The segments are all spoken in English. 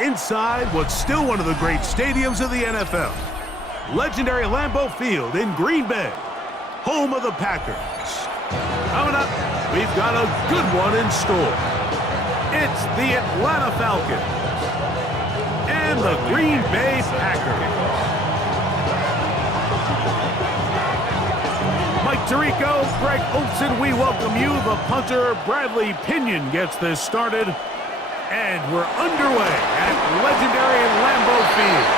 inside what's still one of the great stadiums of the NFL. Legendary Lambeau Field in Green Bay, home of the Packers. Coming up, we've got a good one in store. It's the Atlanta Falcons and the Green Bay Packers. Mike Tirico, Greg Olson, we welcome you. The punter, Bradley Pinion, gets this started. And we're underway at legendary Lambeau Field.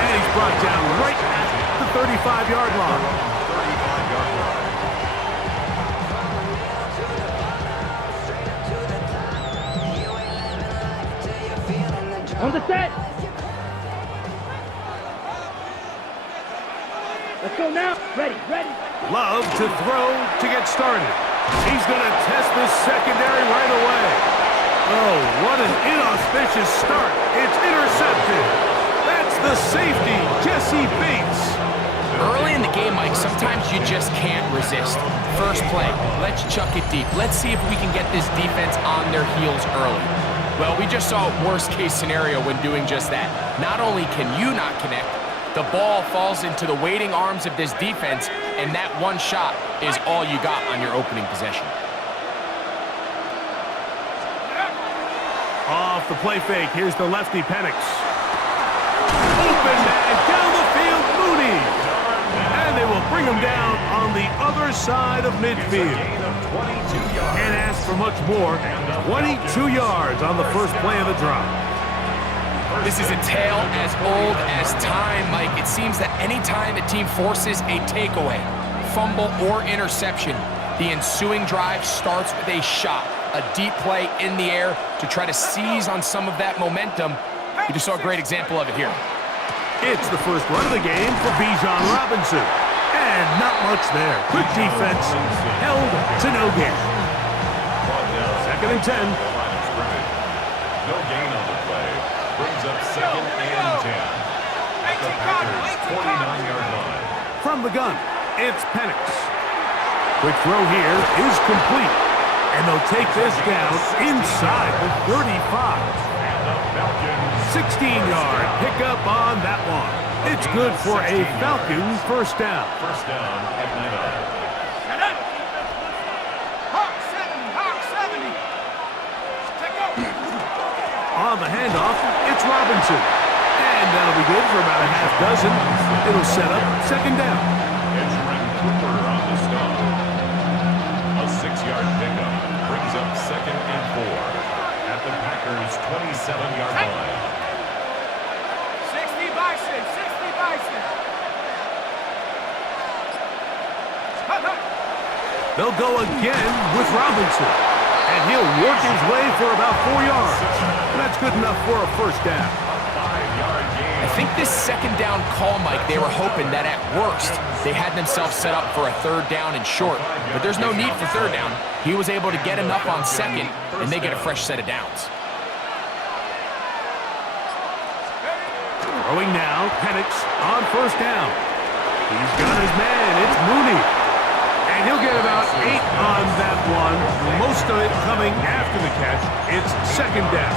And he's brought down right at the 35-yard line. On the set. Let's go now. Ready. Love to throw to get started. He's going to test this secondary right away. Oh, what an inauspicious start. It's intercepted. That's the safety, Jesse Bates. Early in the game, Mike, sometimes you just can't resist. First play, let's chuck it deep. Let's see if we can get this defense on their heels early. Well, we just saw a worst-case scenario when doing just that. Not only can you not connect, the ball falls into the waiting arms of this defense, and that one shot is all you got on your opening possession. Off the play fake, here's the lefty Penix. Open man, down the field, Mooney. And they will bring him down on the other side of midfield. Can't ask for much more. 22 yards on the first play of the drive. This is a tale as old as time, Mike. It seems that any time a team forces a takeaway, fumble, or interception, the ensuing drive starts with a shot, a deep play in the air to try to seize on some of that momentum. You just saw a great example of it here. It's the first run of the game for Bijan Robinson. And not much there. Good defense, held to no gain. Second and 10. No gain on the play. Brings up second and 10. At the Packers' 49-yard line. From the gun, it's Penix. Quick throw here is complete. And they'll take this down inside the 35. 16-yard pickup on that one. It's good for a Falcons first down. First down at 9. Hawk 70. Take over. On the handoff, it's Robinson. And that'll be good for about a half dozen. It'll set up second down. It's Cooper on the stop. A 6-yard pickup brings up second and 4 at the Packers' 27-yard line. 60 Bison. They'll go again with Robinson. And he'll work his way for about 4 yards. That's good enough for a first down. A 5-yard gain. I think this second down call, Mike, they were hoping that at worst they had themselves set up for a third down and short. But there's no need for third down. He was able to get enough on second, and they get a fresh set of downs. Throwing now, Penix on first down. He's got his man, it's Mooney. And he'll get about 8 on that one. Most of it coming after the catch. It's second down.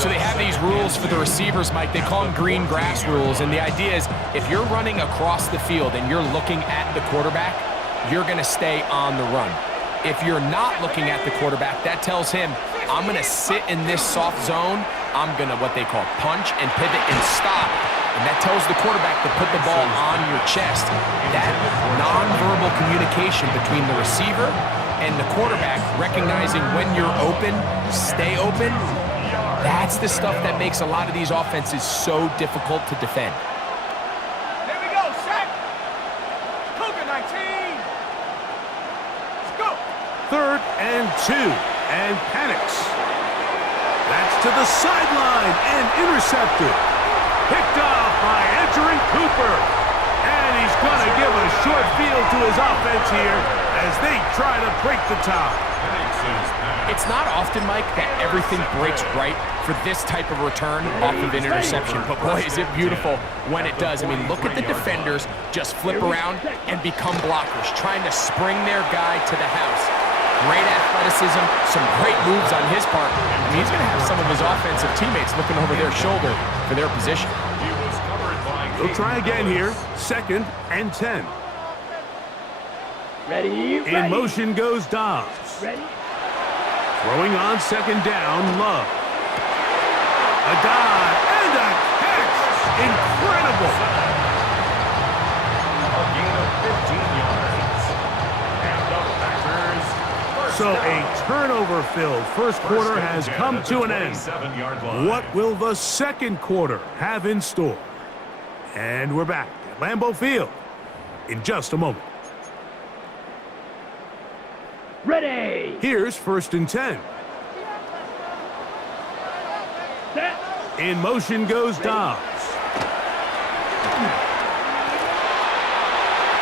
So they have these rules for the receivers, Mike. They call them green grass rules. And the idea is if you're running across the field and you're looking at the quarterback, you're going to stay on the run. If you're not looking at the quarterback, that tells him, I'm going to sit in this soft zone. I'm going to what they call punch and pivot and stop. And that tells the quarterback to put the ball on your chest. That nonverbal communication between the receiver and the quarterback, recognizing when you're open, stay open, that's the stuff that makes a lot of these offenses so difficult to defend. Here we go, set. Cougar 19. Let's go. Third and 2. And Penix. That's to the sideline and intercepted. Picked off by Edgerrin Cooper. And he's going to give a short field to his offense here as they try to break the tie. It's not often, Mike, that everything breaks right for this type of return off of an interception. But boy, is it beautiful when it does. I mean, look at the defenders just flip around and become blockers, trying to spring their guy to the house. great athleticism, some great moves on his part. I mean, he's going to have some of his offensive teammates looking over their shoulder for their position. He was covered by They'll try again here. 2nd and 10. Ready? In motion goes Dobbs. Ready? Throwing on 2nd down, Love. A dive and a catch. Incredible. a gain of 15 yards. And the Packers first So down. a turnover-filled first quarter has come to an end. 27-yard line. What will the second quarter have in store? And we're back at Lambeau Field in just a moment. Ready? Here's 1st and 10. Set. In motion goes Dobbs.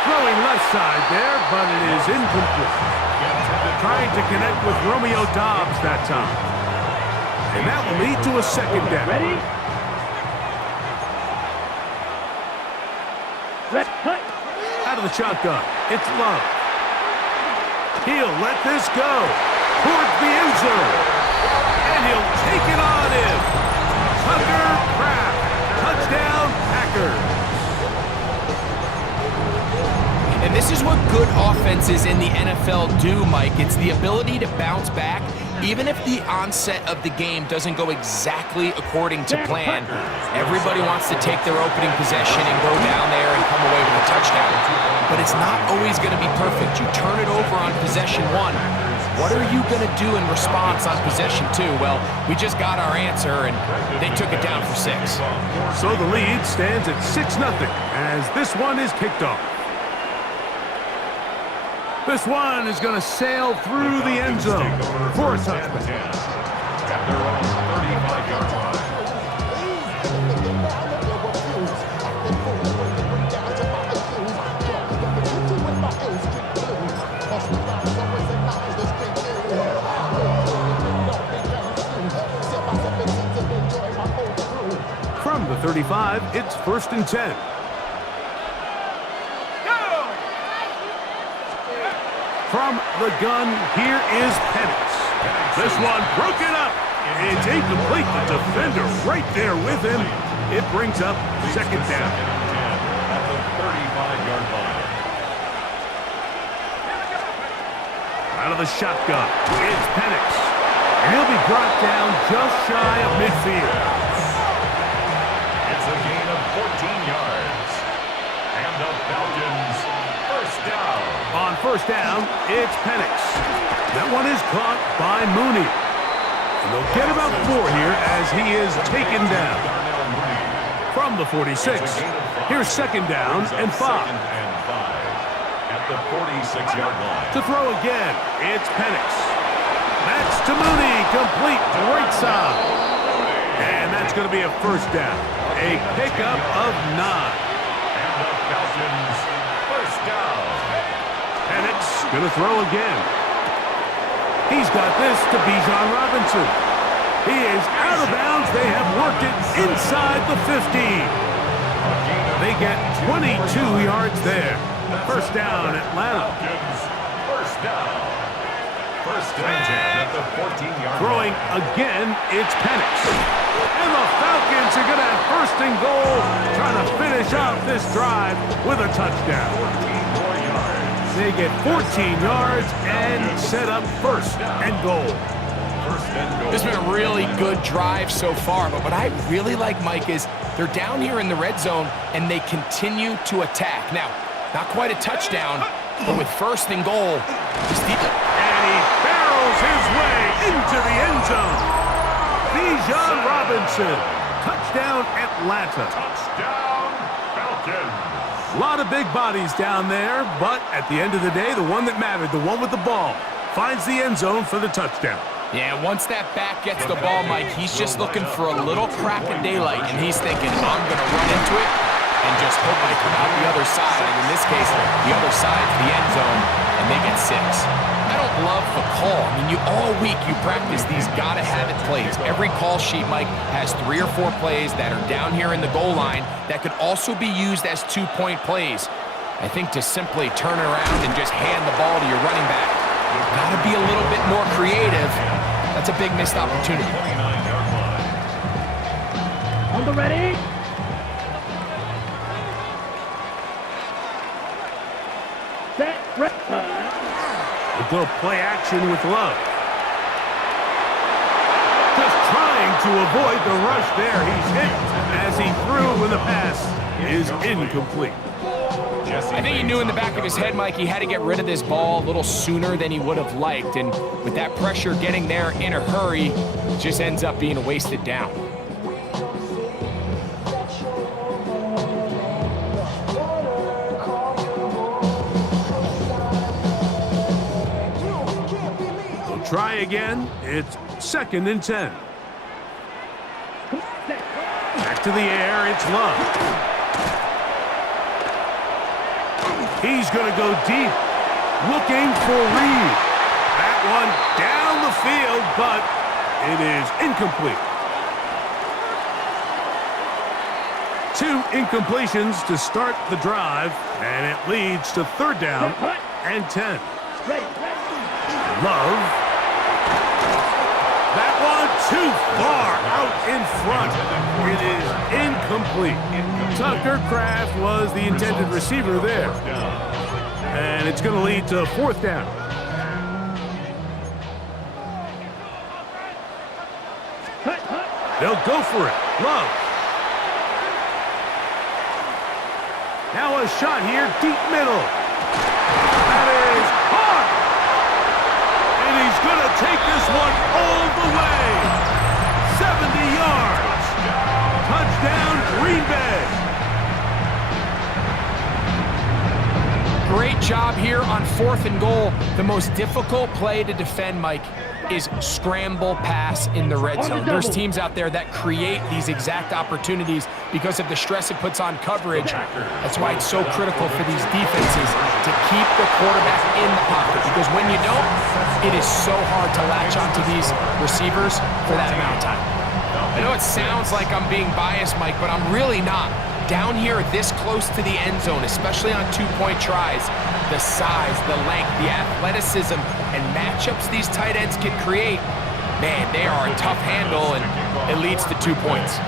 Throwing left side there, but it is incomplete. Trying to connect with Romeo Dobbs that time. And that will lead to a 2nd down. Ready? Set. Cut. Out of the shotgun, it's Love. He'll let this go towards the end zone. And he'll take it on in. Tucker Kraft. Touchdown, Packers. And this is what good offenses in the NFL do, Mike. It's the ability to bounce back, even if the onset of the game doesn't go exactly according to plan. Everybody wants to take their opening possession and go down there and come away with a touchdown. But it's not always going to be perfect. You turn it over on possession 1. What are you going to do in response on possession 2? Well, we just got our answer, and they took it down for 6. So the lead stands at 6-0 as this one is kicked off. This one is going to sail through the end zone for a touchdown. At their own 35-yard line. From the 35, it's 1st and 10. From the gun, here is Penix. This one broken up. It's incomplete. The defender right there with him. It brings up 2nd down. At the 35-yard line. Out of the shotgun, it's Penix. And he'll be brought down just shy of midfield. It's a gain of 14 yards. And the Falcons first down. On 1st down, it's Penix. That one is caught by Mooney. And they'll get about 4 here as he is taken down. From the 46, here's 2nd down and 5. Second and 5. At the 46-yard line. To throw again, it's Penix. That's to Mooney, complete right side. And that's going to be a 1st down. A pickup of 9. And the Falcons first down. Penix going to throw again. He's got this to Bijan Robinson. He is out of bounds. They have worked it inside the 15. They get 22 yards there. 1st down, Atlanta. Falcons first down. 1st and 10 at the 14-yard Throwing line. again, it's Penix. And the Falcons are going to have 1st and goal, trying to finish off this drive with a touchdown. 14 more yards. They get 14 yards and set up 1st and goal. 1st and goal. This has been a really good drive so far, but what I really like, Mike, is they're down here in the red zone, and they continue to attack. Now, not quite a touchdown, but with 1st and goal, And he barrels his way into the end zone. Bijan Robinson. Touchdown, Atlanta. Touchdown, Falcons. A lot of big bodies down there, but at the end of the day, the one that mattered, the one with the ball, finds the end zone for the touchdown. Yeah, once that back gets the ball, Mike, he's just looking for a little crack of daylight, and he's thinking, I'm going to run into it and just hope I come out the other side. And in this case, the other side's the end zone, and they get 6. I don't love the call. I mean, all week you practice these gotta-have-it plays. Every call sheet, Mike, has 3 or 4 plays that are down here in the goal line that could also be used as 2-point plays. I think to simply turn around and just hand the ball to your running back, Got to be a little bit more creative. That's a big missed opportunity. 29-yard line. On the ready. Set, ready. We'll go play action with Love. Just trying to avoid the rush there. He's hit as he threw when the pass is incomplete. I think he knew in the back of his head, Mike, he had to get rid of this ball a little sooner than he would have liked. And with that pressure getting there in a hurry, it just ends up being a wasted down. We'll try again. It's 2nd and 10. Back to the air. It's Love. He's going to go deep, looking for Reed. That one down the field, but it is incomplete. 2 incompletions to start the drive, and it leads to 3rd down and 10. Love. That one too far out in front. It is incomplete. Tucker Kraft was the intended receiver there. And it's going to lead to 4th down. They'll go for it. Love. Now a shot here, deep middle. That is hard. And he's going to take this one all the way. 70 yards. Touchdown, Green Bay. Great job here on 4th and goal. The most difficult play to defend, Mike, is scramble pass in the red zone. There's teams out there that create these exact opportunities because of the stress it puts on coverage. That's why it's so critical for these defenses to keep the quarterback in the pocket, because when you don't, it is so hard to latch onto these receivers for that amount of time. I know it sounds like I'm being biased, Mike, but I'm really not. Down here this close to the end zone, especially on 2-point tries, the size, the length, the athleticism, and matchups these tight ends can create, man, they are a tough handle, and it leads to 2 points.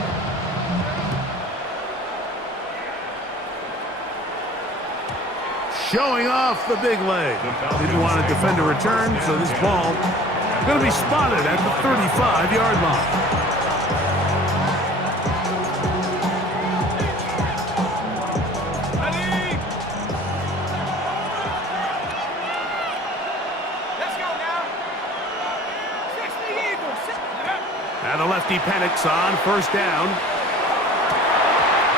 Showing off the big leg. Didn't want to defend a return, so this ball going to be spotted at the 35-yard line. Now the lefty panics on 1st down.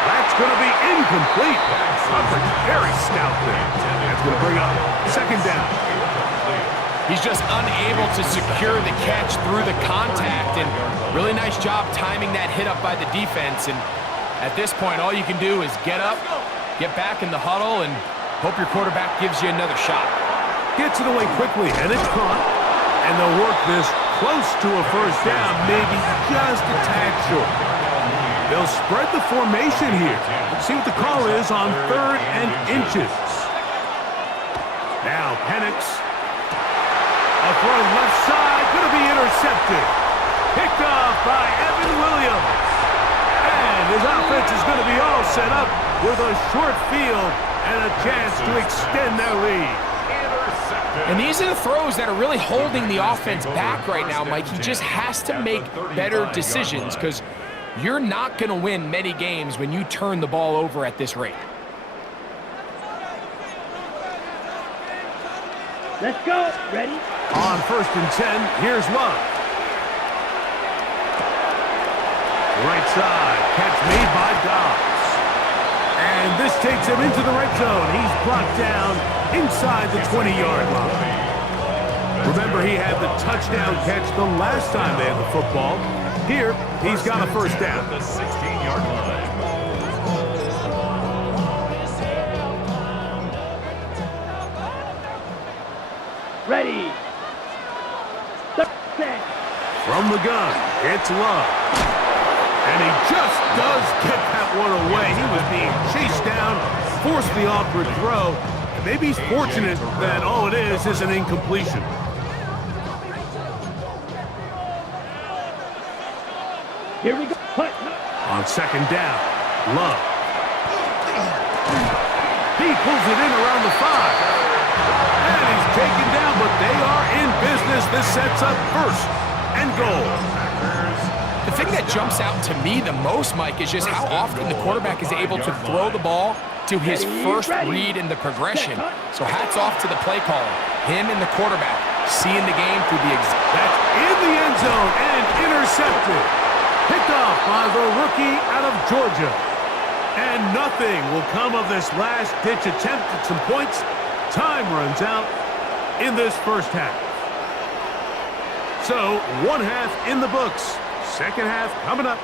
That's going to be incomplete. Coverage very stout there. That's going to bring up 2nd down. He's just unable to secure the catch through the contact, and really nice job timing that hit up by the defense. And at this point, all you can do is get up, get back in the huddle, and hope your quarterback gives you another shot. Gets it away quickly, and it's caught. And they'll work this close to a 1st down, maybe just a tad short. They'll spread the formation here. See what the call is on 3rd and inches. Now Penix. A throw left side, going to be intercepted. Picked off by Evan Williams. And his offense is going to be all set up with a short field and a chance to extend their lead. And these are the throws that are really holding the offense back right now, Mike. He just has to make better decisions, because you're not going to win many games when you turn the ball over at this rate. Let's go. Ready? On 1st and 10, here's Love. Right side, catch made by Dobbs. And this takes him into the red zone. He's brought down inside the 20-yard line. Remember, he had the touchdown catch the last time they had the football. Here, he's got a 1st down. The 16-yard line. Ready. Set. From the gun, it's Love. And he just does get that one away. He was being chased down, forced the awkward throw, and Maybe he's fortunate that all it is an incompletion. Here we go. Punt. On second down, Love. He pulls it in around the 5. And he's taken down, but they are in business. This sets up first and goal. The thing that jumps out to me the most, Mike, is just how often the quarterback is able to throw the ball to his first read in the progression. So hats off to the play caller. Him and the quarterback seeing the game through the That's in the end zone and intercepted. Picked off by the rookie out of Georgia. And nothing will come of this last-ditch attempt at some points. Time runs out in this first half. So, one half in the books. Second half coming up.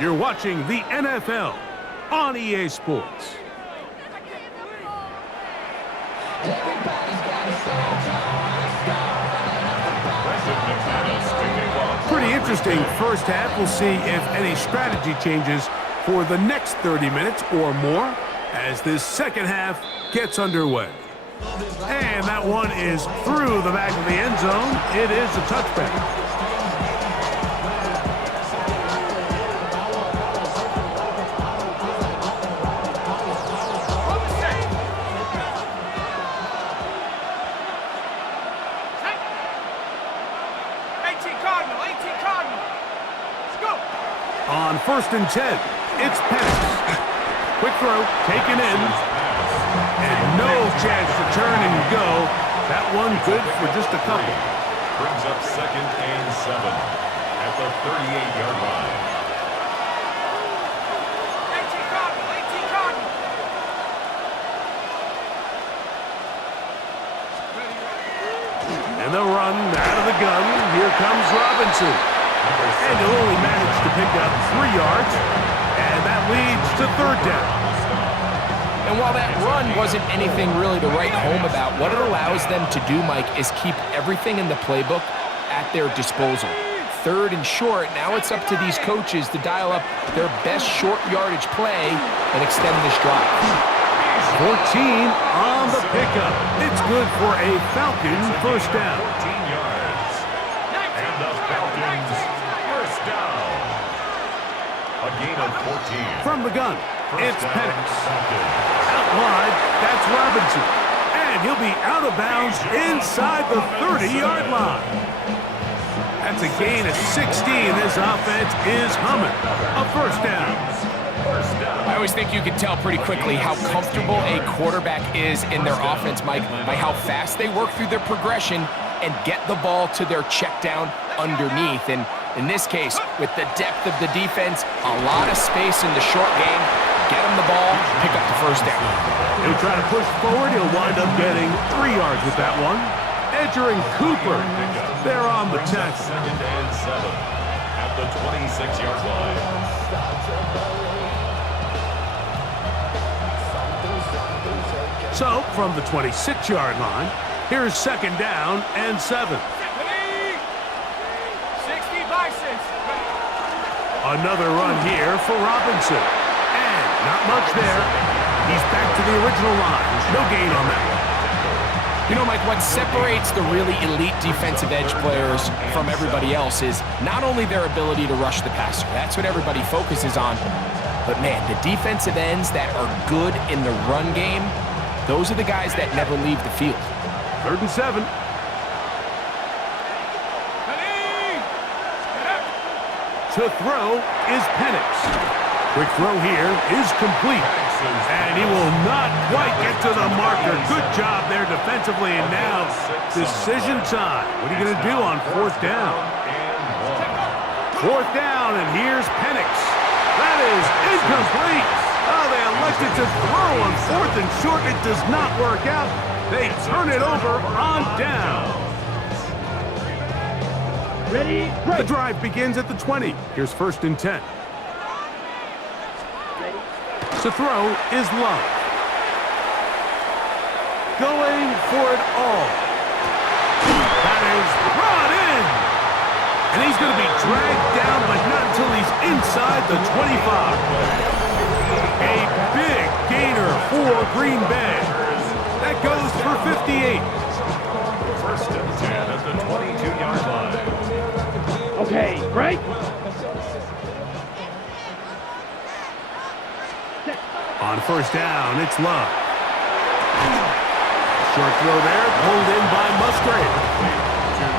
You're watching the NFL on EA Sports. Pretty interesting first half. We'll see if any strategy changes for the next 30 minutes or more as this second half gets underway. And that one is through the back of the end zone. It is a touchback. On first and 10, it's Penix. Quick throw, taken in, and no chance to turn and go. That one good for just a couple. Brings up second and 7 at the 38-yard line. 18 Cardinal, 18 Cardinal. And the run out of the gun. Here comes Robinson. And he'll only manage to pick up 3 yards, and that leads to third down. And while that run wasn't anything really to write home about, what it allows them to do, Mike, is keep everything in the playbook at their disposal. Third and short, now it's up to these coaches to dial up their best short yardage play and extend this drive. 14 on the pickup. It's good for a Falcon first down. 14 yards. And the Falcons first down. A gain of 14. From the gun, it's Penix. Falcons. Out wide, that's Robinson. And he'll be out of bounds inside the 30-yard line. That's a gain of 16. This offense is humming. A first down. I always think you can tell pretty quickly how comfortable a quarterback is in their offense, Mike, by how fast they work through their progression and get the ball to their check down underneath. And in this case, with the depth of the defense, a lot of space in the short game, get him the ball, pick up the first down. He'll try to push forward. He'll wind up getting 3 yards with that one. Edger and Cooper, they're on the tackle. Second and 7 at the 26-yard line. So, from the 26-yard line, here's second down and 7. 60 Bisons. Another run here for Robinson. And not much there. He's back to the original line. No gain on that one. You know, Mike, what separates the really elite defensive edge players from everybody else is not only their ability to rush the passer. That's what everybody focuses on. But, man, the defensive ends that are good in the run game, those are the guys that never leave the field. Third and 7. To throw is Penix. Quick throw here is complete. And he will not quite get to the marker. Good job there defensively. And now, decision time. What are you going to do on fourth down? Fourth down, and here's Penix. That is incomplete. Oh, they elected to throw on fourth and short. It does not work out. They turn it over on down. Ready? The drive begins at the 20. Here's first and 10. To throw is Love. Going for it all. That is brought in. And he's going to be dragged down, but not until he's inside the 25. A big gainer for Green Bay. That goes for 58. First and 10 at the 22-yard line. Okay, break. On first down, it's Love. Short throw there, pulled in by Musgrave.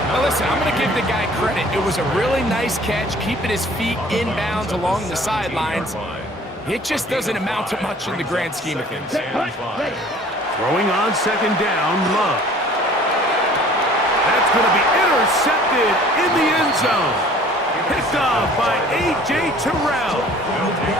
Now listen, I'm going to give the guy credit. It was a really nice catch, keeping his feet inbounds along the sidelines. It just doesn't amount to much in the grand scheme of things. Throwing on second down, Love. That's going to be intercepted in the end zone. Picked off by A.J. Terrell.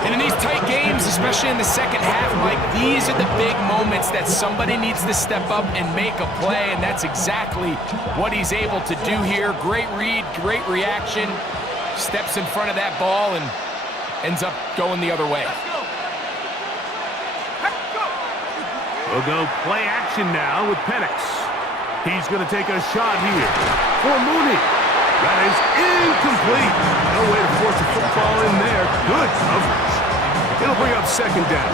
And in these tight games, especially in the second half, Mike, these are the big moments that somebody needs to step up and make a play, and that's exactly what he's able to do here. Great read, great reaction, steps in front of that ball and ends up going the other way. We'll go play action now with Penix. He's going to take a shot here for Mooney. That is incomplete. No way to force a football in there. Good coverage. It'll bring up second down.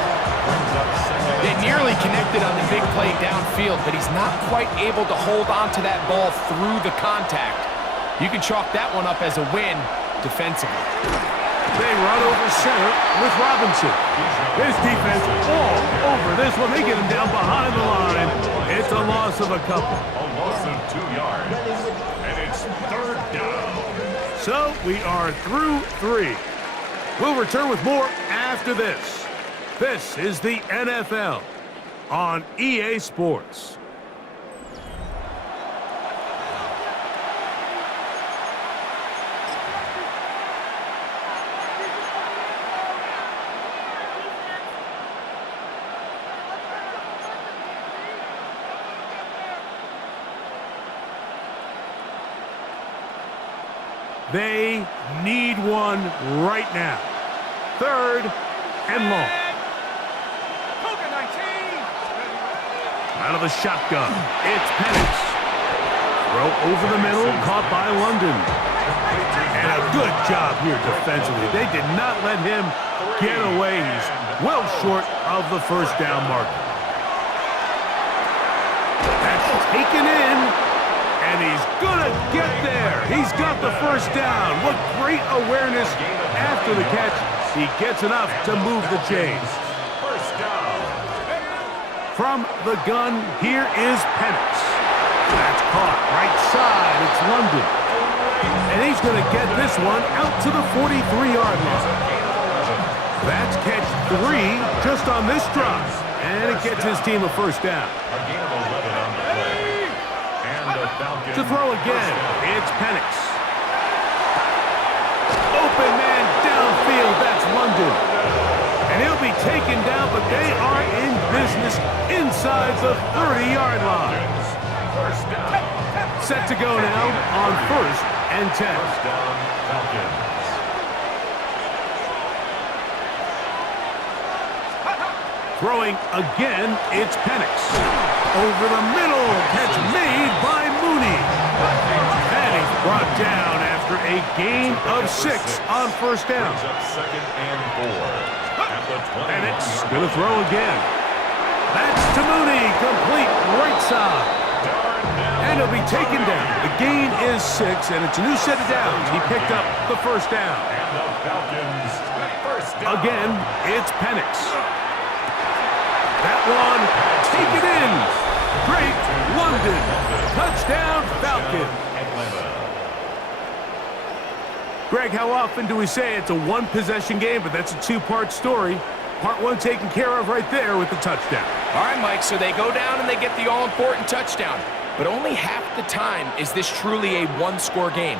They nearly connected on the big play downfield, but he's not quite able to hold on to that ball through the contact. You can chalk that one up as a win defensively. They run over center with Robinson. His defense all over this one. They get him down behind the line. It's a loss of a couple. A loss of 2 yards. And it's third down. So we are through 3. We'll return with more after this. This is the NFL on EA Sports. They need one right now. Third and long. Out of the shotgun, it's Penix. Throw over the middle, caught by London. And a good job here defensively. They did not let him get away. He's well short of the first down marker. That's taken in. And he's gonna get there. He's got the first down. What great awareness after the catch. He gets enough to move the chains. First down. From the gun, here is Penix. That's caught right side. It's London. And he's gonna get this one out to the 43-yard line. That's catch 3 just on this drive. And it gets his team a first down. A gain of 11 on the play. To throw again, it's Penix. Open man downfield, that's London. And he'll be taken down, but they are in business inside the 30-yard line. First down. Set to go now on first and 10. First down, Falcons. Throwing again, it's Penix. Over the middle, catch made by Mooney. And he's brought down after a gain of 6 on first down. Brings up second and 4 at the 20. And it's going to throw again. That's to Mooney, complete right side. And he'll be taken down. The gain is 6, and it's a new set of downs. He picked up the first down. And the Falcons first down. Again, it's Penix. That one, take it in. Great London. Touchdown, Falcons. Greg, how often do we say it's a one-possession game, but that's a two-part story? Part 1 taken care of right there with the touchdown. All right, Mike, so they go down and they get the all-important touchdown. But only half the time is this truly a one-score game.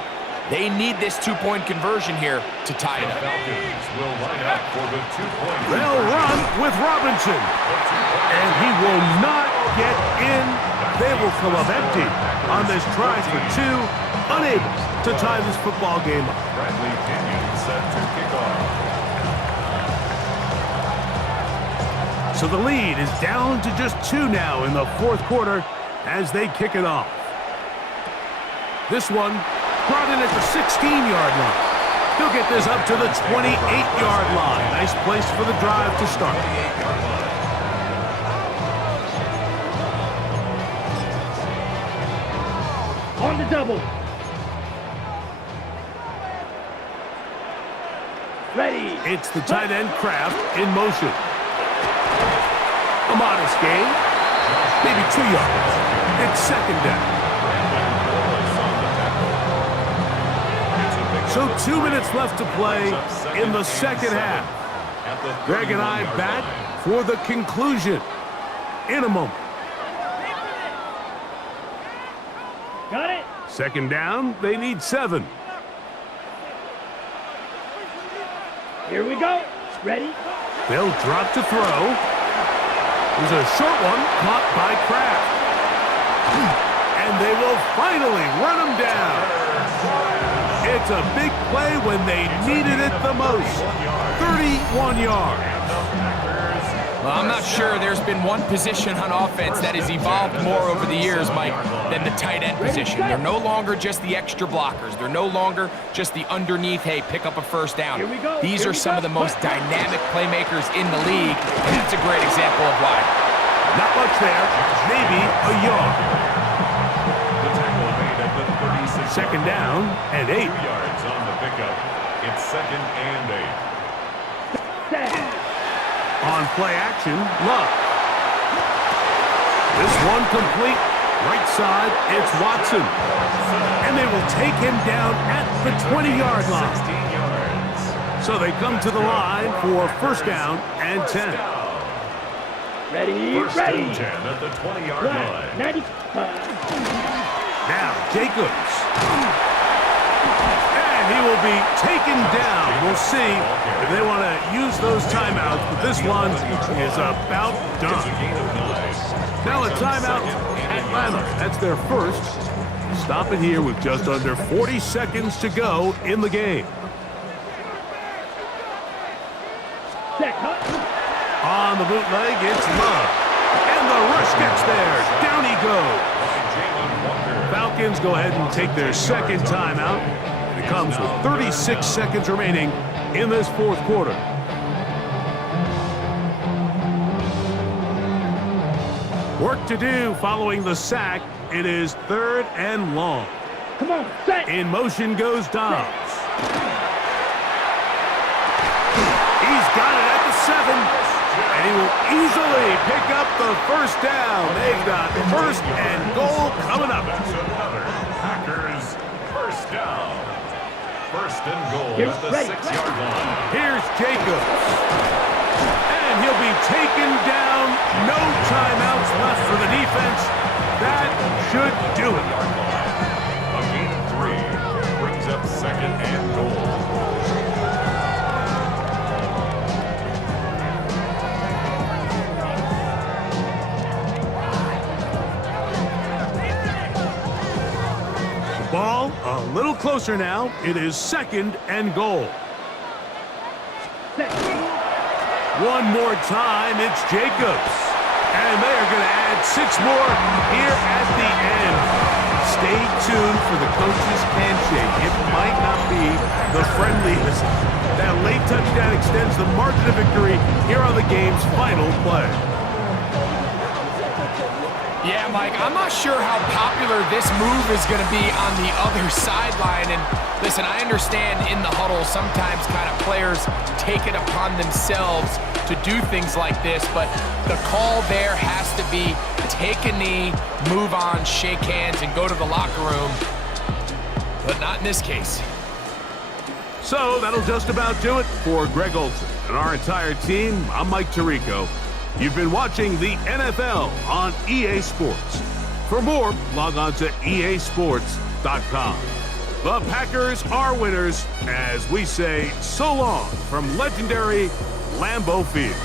They need this two-point conversion here to tie it up. Falcons will line up for the 2-point. They'll run with Robinson. And he will not get in. They will come up empty on this try for 2. Unable to tie this football game up. Bradley Pinion set to kick off. So the lead is down to just 2 now in the fourth quarter as they kick it off. This one brought in at the 16-yard line. He'll get this up to the 28-yard line. Nice place for the drive to start. On the double. Ready. It's the tight end Kraft in motion. A modest gain, maybe 2 yards. It's second down. So 2 minutes left to play in the second half. Greg and I back for the conclusion in a moment. Got it. Second down, they need 7. Here we go. Ready. They'll drop to throw. There's a short one caught by Kraft. And they will finally run him down. It's a big play when they needed it the most. 31 yards. Well, I'm not sure there's been one position on offense that has evolved more over the years, Mike, than the tight end position. They're no longer just the extra blockers. They're no longer just the underneath, hey, pick up a first down. These are some of the most dynamic playmakers in the league, and that's a great example of why. Not much there, maybe a yard. Second down and 8. 2 yards on the pickup. It's second and 8. On play action, Love. This one complete. Right side, it's Watson. And they will take him down at the 20-yard line. 16 yards. So they come to the line for first down and 10. Ready. First Ready. and 10 at the 20-yard line. 95. Now, Jacobs. And he will be taken down. We'll see if they want to use those timeouts, but this one is about done. Now a timeout, Atlanta. That's their first. Stop it here with just under 40 seconds to go in the game. On the bootleg, it's Love. And the rush gets there. Down he goes. Falcons go ahead and take their second timeout. It comes with 36 seconds remaining in this fourth quarter. Work to do following the sack. It is third and long. Come on, set. In motion goes Dobbs. He's got it at the 7. And he will easily pick up the first down. They've got first and goal coming up. Packers first down. First and goal at the 6-yard line. Here's Jacobs. And he'll be taken down. No timeouts left for the defense. That should do it. A gain of 3 brings up second and goal. Ball a little closer now. It is second and goal. One more time, it's Jacobs. And they are going to add 6 more here at the end. Stay tuned for the coach's handshake. It might not be the friendliest. That late touchdown extends the margin of victory here on the game's final play. Yeah, Mike, I'm not sure how popular this move is going to be on the other sideline. And listen, I understand in the huddle sometimes kind of players take it upon themselves to do things like this, but the call there has to be take a knee, move on, shake hands, and go to the locker room. But not in this case. So that'll just about do it for Greg Olsen and our entire team. I'm Mike Tirico. You've been watching the NFL on EA Sports. For more, log on to easports.com. The Packers are winners as we say so long from legendary Lambeau Field.